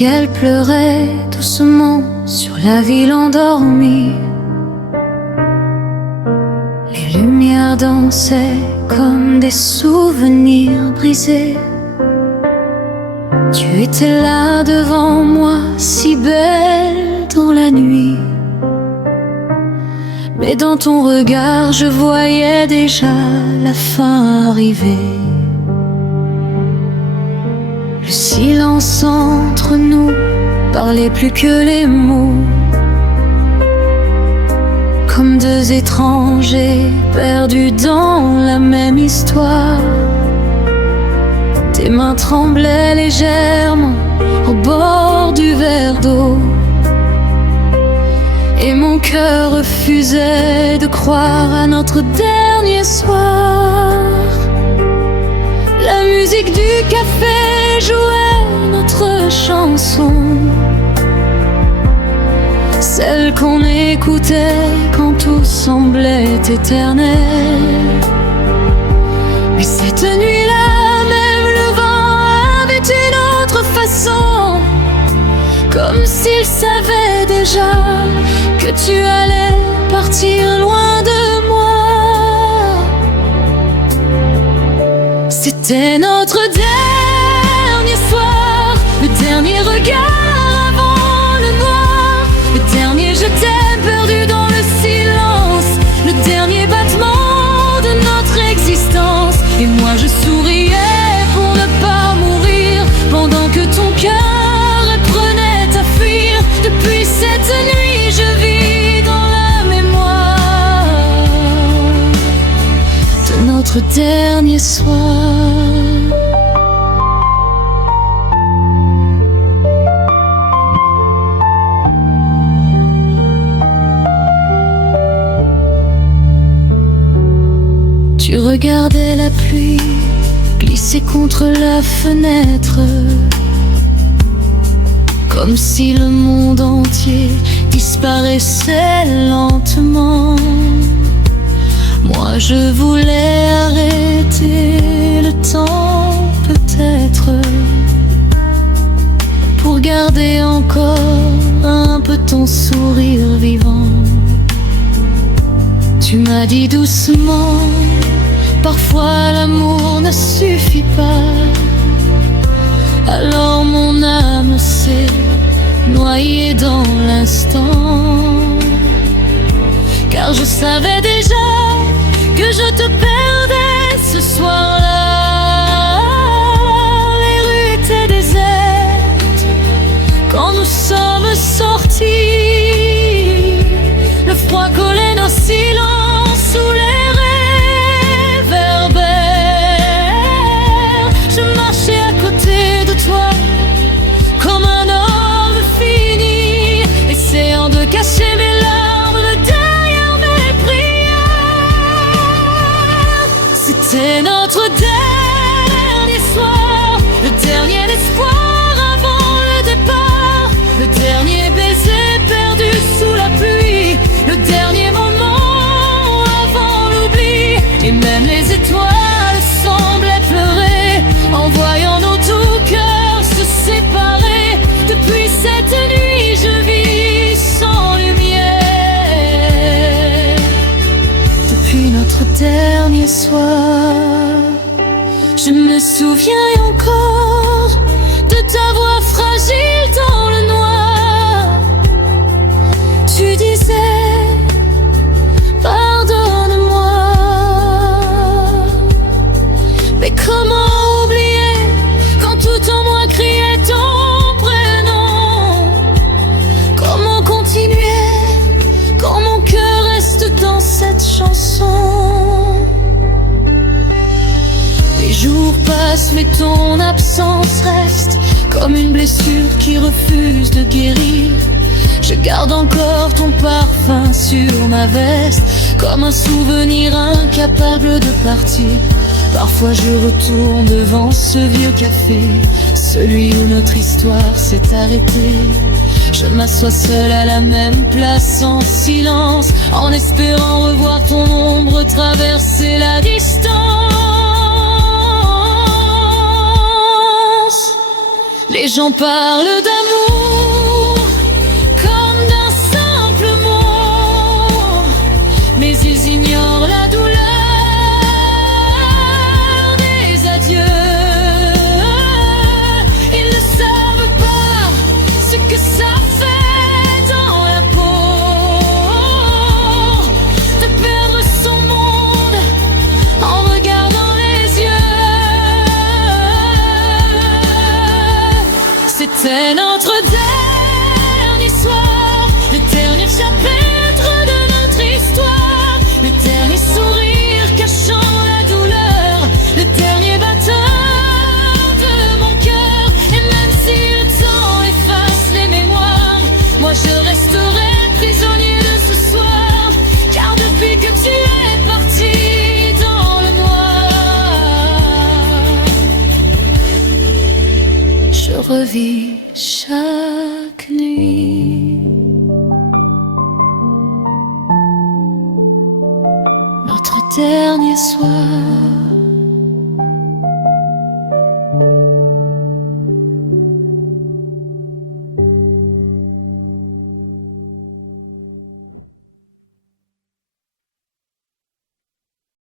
ciel pleurait doucement sur la ville endormie. Les lumières dansaient comme des souvenirs brisés. Tu étais là devant moi, si belle dans la nuit. Mais dans ton regard, je voyais déjà la fin arriver. Le silence entre nous parlait plus que les mots, comme deux étrangers perdus dans la même histoire. Tes mains tremblaient légèrement au bord du verre d'eau, et mon cœur refusait de croire à notre dernier soir. La musique du café jouait notre chanson, celle qu'on écoutait quand tout semblait éternel. Mais cette nuit-là, même le vent avait une autre façon, comme s'il savait déjà que tu allais partir loin de moi. C'était notre dernier soir, le dernier regard avant le noir, le dernier je t'aime perdu dans le silence, le dernier battement de notre existence. Et moi je souriais pour ne pas mourir, pendant que ton cœur apprenait à fuir. Depuis cette nuit je vis dans la mémoire de notre dernier soir. Tu regardais la pluie glisser contre la fenêtre, comme si le monde entier disparaissait lentement. Moi je voulais arrêter le temps peut-être, pour garder encore un peu ton sourire vivant. Tu m'as dit doucement, parfois l'amour ne suffit pas. Alors mon âme s'est noyée dans l'instant, car je savais déjà que je te perdais ce soir-là. Les rues étaient désertes quand nous sommes sortis, le froid collait nos silences sous les cacher mes larmes derrière mes prières. C'était notre dernier soir, le dernier espoir avant le départ, le dernier baiser perdu sous la pluie, le dernier moment avant l'oubli. Et même les étoiles semblaient pleurer en voyant nos doux cœurs se séparer. Depuis cette nuit je vis sans lumière. Depuis notre dernier soir, je me souviens encore de ta voix fragile dans le noir. Tu disais pardonne-moi, mais comment oublier quand tout en moi criait ton prénom? Comment continuer quand mon cœur reste dans cette chanson? Les jours passent mais ton absence reste comme une blessure qui refuse de guérir. Je garde encore ton parfum sur ma veste, comme un souvenir incapable de partir. Parfois je retourne devant ce vieux café, celui où notre histoire s'est arrêtée. Je m'assois seule à la même place en silence, en espérant revoir ton ombre traverser la distance. Les gens parlent d'amour, notre vie chaque nuit. Notre dernier soir.